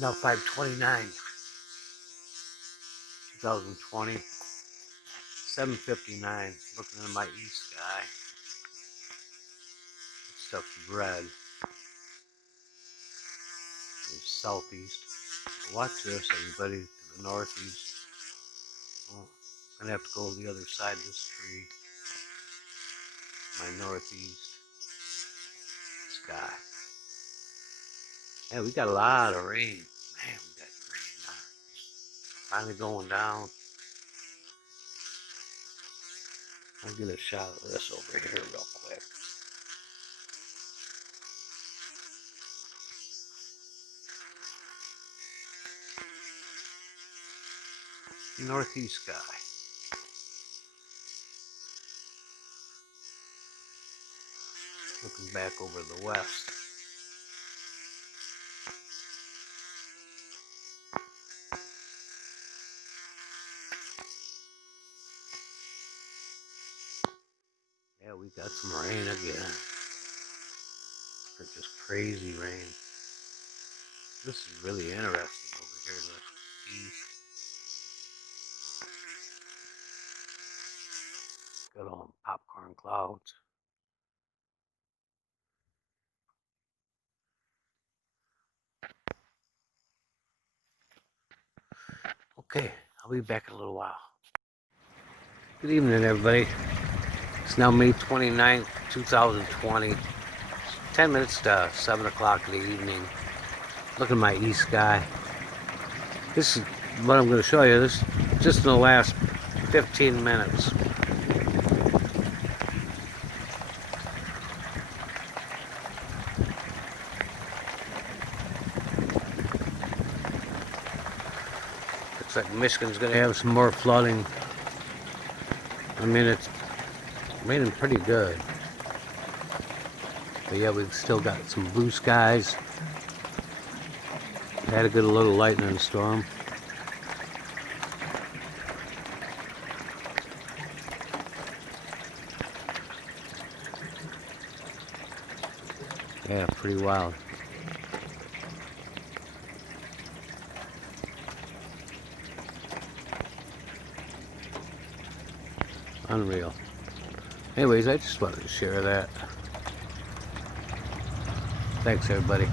Now 5/29, 2020, 7:59. Looking into my east sky. Stuff's red. There's southeast. Watch this, everybody, to the northeast. Oh, I'm gonna have to go to the other side of this tree. My northeast sky. Yeah, we got a lot of rain. Man, we got rain now. Finally going down. I'll get a shot of this over here real quick. Northeast sky. Looking back over the west. Yeah, we got some rain again. It's just crazy rain. This is really interesting over here to the east. Good old popcorn clouds. Okay, I'll be back in a little while. Good evening, everybody. It's now May 29th, 2020. 10 minutes to 7 o'clock in the evening. Look at my east sky. This is what I'm going to show you. This just in the last 15 minutes. Looks like Michigan's going to have some more flooding. I mean, it's raining pretty good. But yeah, we've still got some blue skies. Had a good little lightning storm. Yeah, pretty wild. Unreal. Anyways, I just wanted to share that. Thanks, everybody.